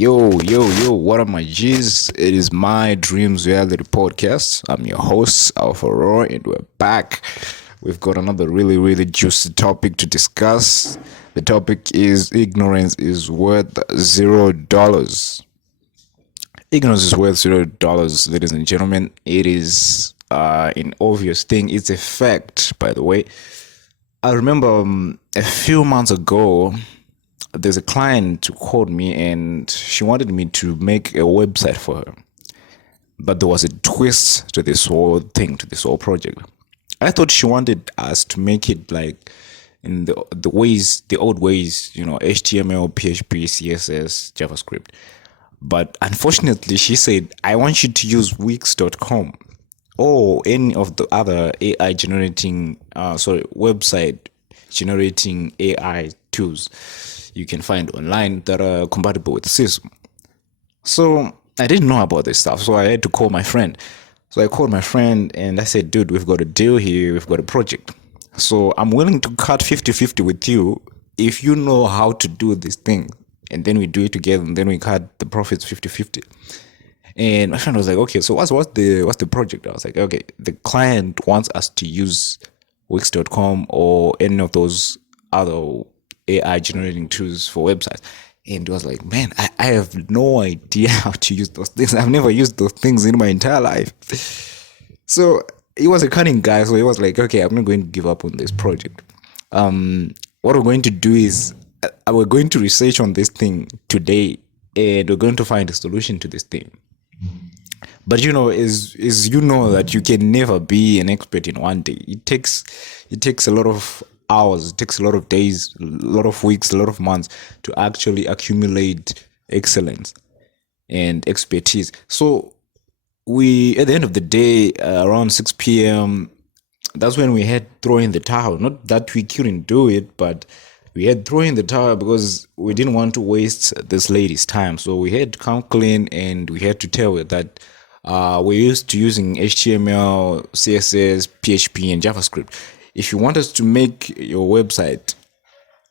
Yo, what up, my G's? It is my Dreams Reality Podcast. I'm your host, Alpha Roy, and we're back. We've got another really juicy topic to discuss. The topic is ignorance is worth $0. Ignorance is worth $0, ladies and gentlemen. It is an obvious thing. It's a fact, by the way. I remember a few months ago, there's a client who called me and she wanted me to make a website for her. But there was a twist to this whole thing, to this whole project. I thought she wanted us to make it like in the old ways, HTML, PHP, CSS, JavaScript. But unfortunately, she said, I want you to use Wix.com or any of the other website generating AI tools you can find online that are compatible with the system. So I didn't know about this stuff, so I had to call my friend. So I called my friend and I said, dude, we've got a deal here, we've got a project. So I'm willing to cut 50-50 with you if you know how to do this thing. And then we do it together and then we cut the profits 50-50. And my friend was like, okay, so what's the project? I was like, okay, the client wants us to use Wix.com or any of those other AI generating tools for websites. And it was like, man, I have no idea how to use those things. I've never used those things in my entire life. So he was a cunning guy. So he was like, okay, I'm not going to give up on this project. What we're going to do is we're going to research on this thing today and we're going to find a solution to this thing. But is you know that you can never be an expert in one day. It takes a lot of hours, it takes a lot of days, a lot of weeks, a lot of months to actually accumulate excellence and expertise. So we, at the end of the day, around 6 p.m., that's when we had thrown in the towel. Not that we couldn't do it, but we had thrown in the towel because we didn't want to waste this lady's time. So we had to come clean and we had to tell her that we're used to using HTML, CSS, PHP, and JavaScript. If you want us to make your website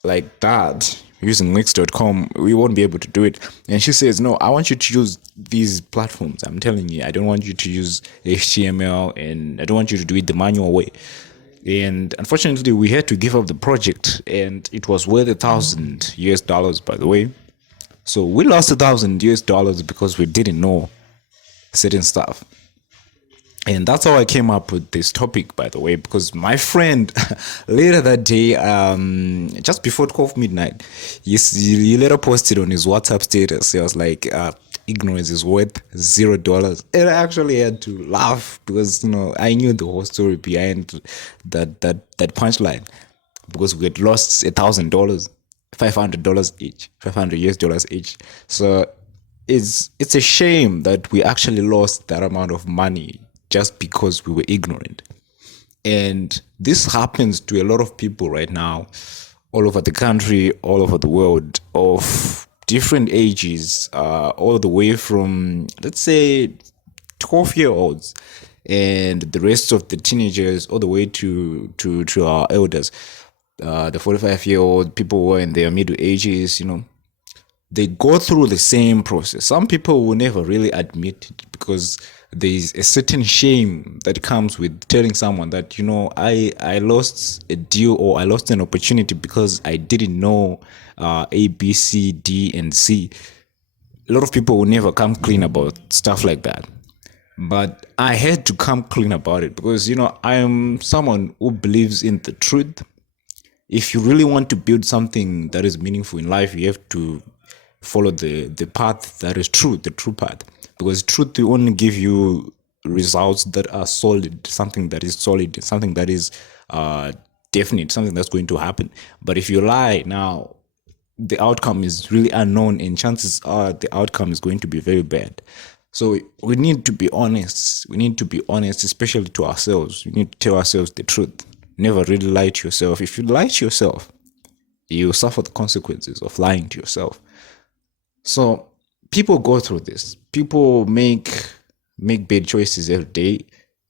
like that using Wix.com, we won't be able to do it. And she says, no, I want you to use these platforms. I'm telling you, I don't want you to use HTML and I don't want you to do it the manual way. And unfortunately, we had to give up the project and it was worth $1,000, by the way. So we lost $1,000 because we didn't know certain stuff. And that's how I came up with this topic, by the way, because my friend later that day, just before 12 midnight, he later posted on his WhatsApp status. He was like, ignorance is worth $0. And I actually had to laugh because, I knew the whole story behind that punchline, because we had lost $1,000, $500 each, $500 each. So it's a shame that we actually lost that amount of money just because we were ignorant. And this happens to a lot of people right now, all over the country, all over the world, of different ages, all the way from, let's say, 12-year-olds and the rest of the teenagers, all the way to our elders, the 45-year-old people who are in their middle ages, they go through the same process. Some people will never really admit it because there's a certain shame that comes with telling someone that, I lost a deal or I lost an opportunity because I didn't know A, B, C, D, and C. A lot of people will never come clean about stuff like that. But I had to come clean about it because, I am someone who believes in the truth. If you really want to build something that is meaningful in life, you have to follow the path that is true, the true path. Because truth will only give you results that are solid, something that is solid, something that is definite, something that's going to happen. But if you lie now, the outcome is really unknown and chances are the outcome is going to be very bad. So we need to be honest. We need to be honest, especially to ourselves. We need to tell ourselves the truth. Never really lie to yourself. If you lie to yourself, you suffer the consequences of lying to yourself. So people go through this. People make bad choices every day.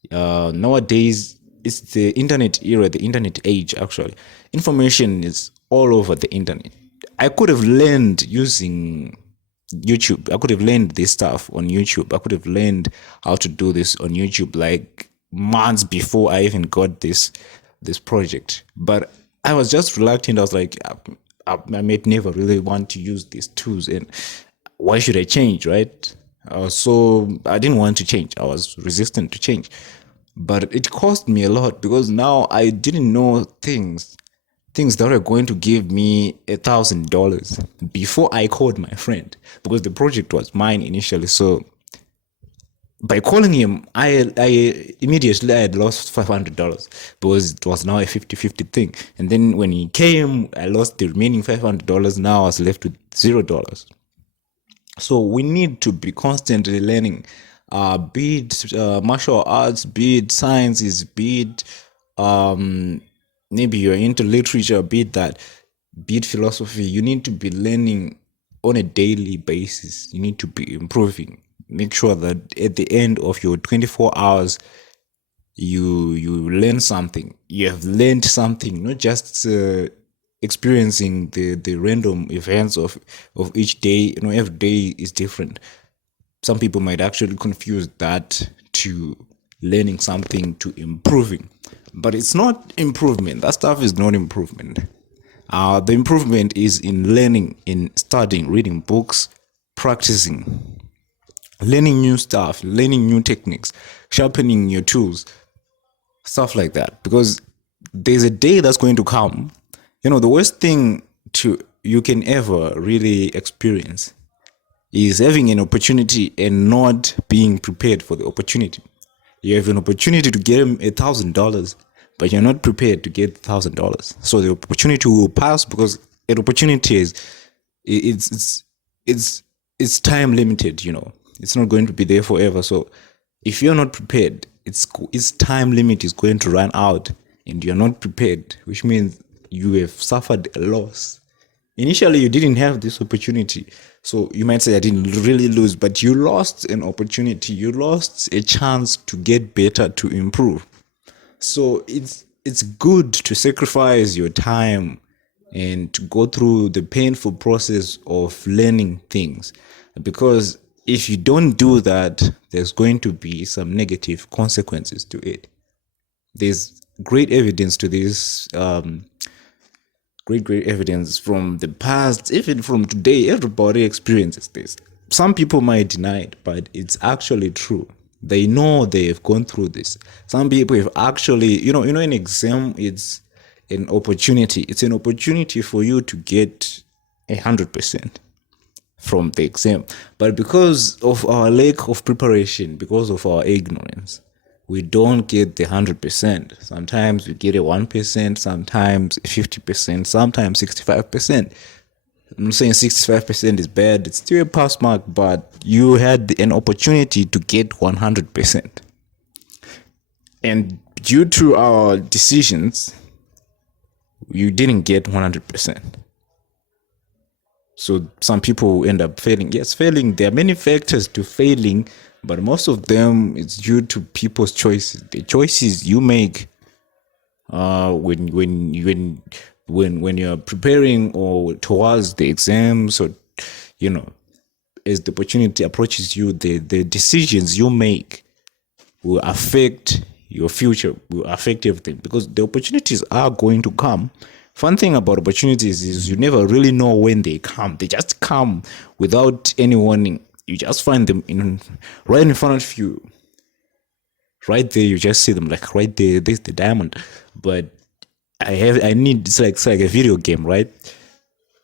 Nowadays, it's the internet era, the internet age, actually. Information is all over the internet. I could have learned using YouTube. I could have learned this stuff on YouTube. I could have learned how to do this on YouTube like months before I even got this project. But I was just reluctant. I was like, I might never really want to use these tools, and why should I change, right? So I didn't want to change. I was resistant to change, but it cost me a lot because now I didn't know things that were going to give me $1,000 before I called my friend, because the project was mine initially. So by calling him, I immediately I had lost $500 because it was now a 50-50 thing. And then when he came, I lost the remaining $500. Now I was left with $0. So we need to be constantly learning, be it martial arts, be it sciences, be it maybe you're into literature, be it that, be it philosophy. You need to be learning on a daily basis. You need to be improving. Make sure that at the end of your 24 hours, you learn something. You have learned something, not just experiencing the random events of each day. Every day is different. Some people might actually confuse that to learning something to improving, but it's not improvement. That stuff is not improvement. The improvement is in learning, in studying, reading books, practicing, learning new stuff, learning new techniques, sharpening your tools, stuff like that. Because there's a day that's going to come. The worst thing to you can ever really experience is having an opportunity and not being prepared for the opportunity. You have an opportunity to get $1,000, but you're not prepared to get $1,000. So the opportunity will pass because an opportunity is it's time limited. It's not going to be there forever. So if you're not prepared, its time limit is going to run out, and you're not prepared, which means you have suffered a loss. Initially, you didn't have this opportunity. So you might say, I didn't really lose, but you lost an opportunity. You lost a chance to get better, to improve. So it's good to sacrifice your time and to go through the painful process of learning things, because if you don't do that, there's going to be some negative consequences to it. There's great evidence to this. Great evidence from the past, even from today. Everybody experiences this. Some people might deny it, but it's actually true. They know they've gone through this. Some people have actually, an exam, it's an opportunity. It's an opportunity for you to get 100% from the exam. But because of our lack of preparation, because of our ignorance, we don't get the 100%. Sometimes we get a 1%, sometimes 50%, sometimes 65%. I'm not saying 65% is bad. It's still a pass mark, but you had an opportunity to get 100%. And due to our decisions, you didn't get 100%. So some people end up failing. Yes, failing. There are many factors to failing, but most of them is due to people's choices. The choices you make when you're preparing or towards the exams, or as the opportunity approaches you, the decisions you make will affect your future, will affect everything, because the opportunities are going to come. Fun thing about opportunities is you never really know when they come. They just come without any warning. You just find them right in front of you. Right there, you just see them, like right there. There's the diamond. But it's like a video game, right?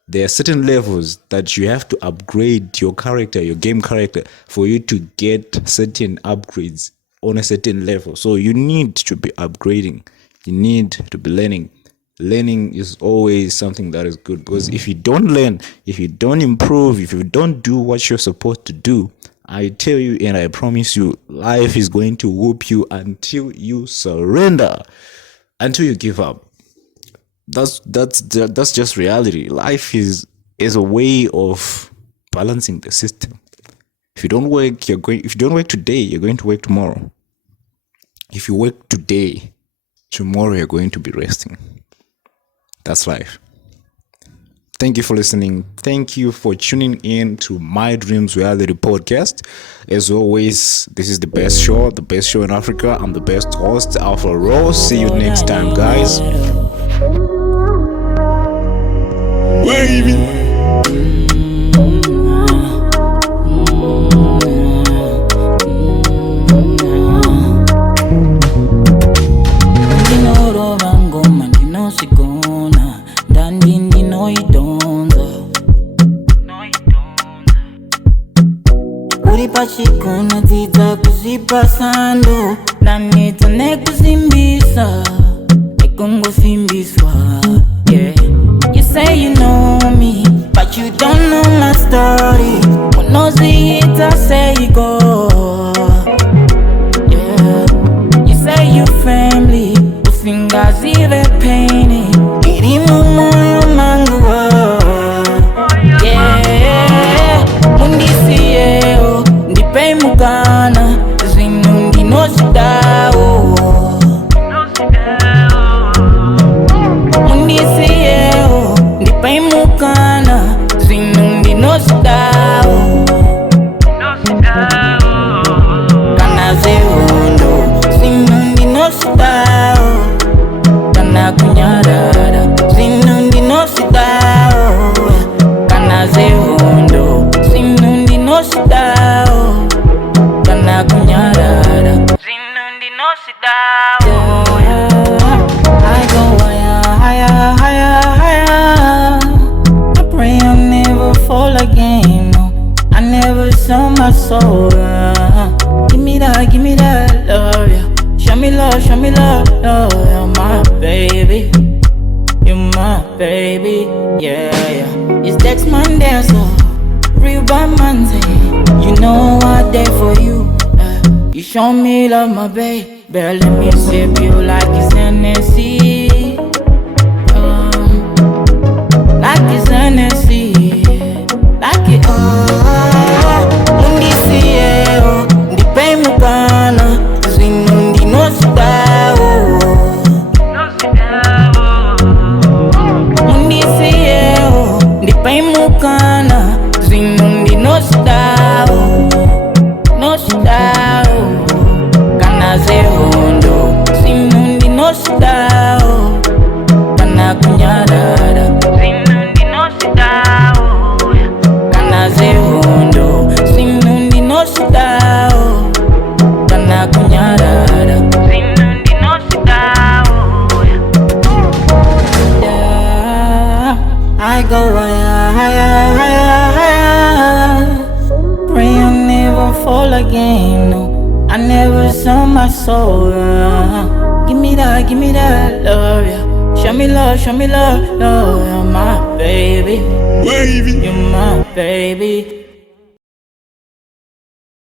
There are certain levels that you have to upgrade your character, your game character, for you to get certain upgrades on a certain level. So you need to be upgrading. You need to be learning. Learning is always something that is good, because if you don't learn, if you don't improve, if you don't do what you're supposed to do, I tell you and I promise you, life is going to whoop you until you surrender, until you give up. That's just reality. Life is a way of balancing the system. If you don't work today, you're going to work tomorrow. If you work today, tomorrow you're going to be resting. That's life. Thank you for listening. Thank you for tuning in to My Dreams Reality Podcast. As always, this is the best show in Africa. I'm the best host, Alpha Rose. See you next time, guys. Wavy. Sigona ndandindi noidonza uri pachigona dzidza kuzipa sando ndaneta nekusimbisa nekungosimbiswa. Yeah, you say you know me but you don't know my story. Unozihita say you go. Yeah, you say you family usingazive paini irimu moyo manguwa. Yeah, mundisiyeho ndipei mukana zinu ndinosidawo. Mundisiyeho ndipei mukana zinu ndinosidawo. Kana zehondo zinu ndinosidawo. Kana kunyarara zinu ndinosidawo. Kana zehondo zinu ndinosidawo. Kana kunyarara zinu ndinosidawo. I go higher, higher, higher. I pray I'll never fall again. No, I never sell my soul. Give me that love, yeah. Show me love, love, you're my baby. You're my baby, yeah, yeah. It's next Monday, so real by Monday. You know I there for you. You show me love, my baby. Better let me sip you like it's Hennessy. Like it's Hennessy. Like it, Undisiyeho ndipei mukana zinu ndinosidawo. Undisiyeho ndipei mukana zinu ndinosidawo. Nosidawo. Kana zehondo zinu ndinosidawo. Kana kunyarara zinu ndinosidawo. Kana zehondo zinu ndinosidawo. Kana kunyarara zinu ndinosidawo. Yeah, I go higher, higher, higher. Pray I'll never fall again. No, I never sell my soul. Give me that love, yeah. Show me love, love, you're my baby. You're my baby.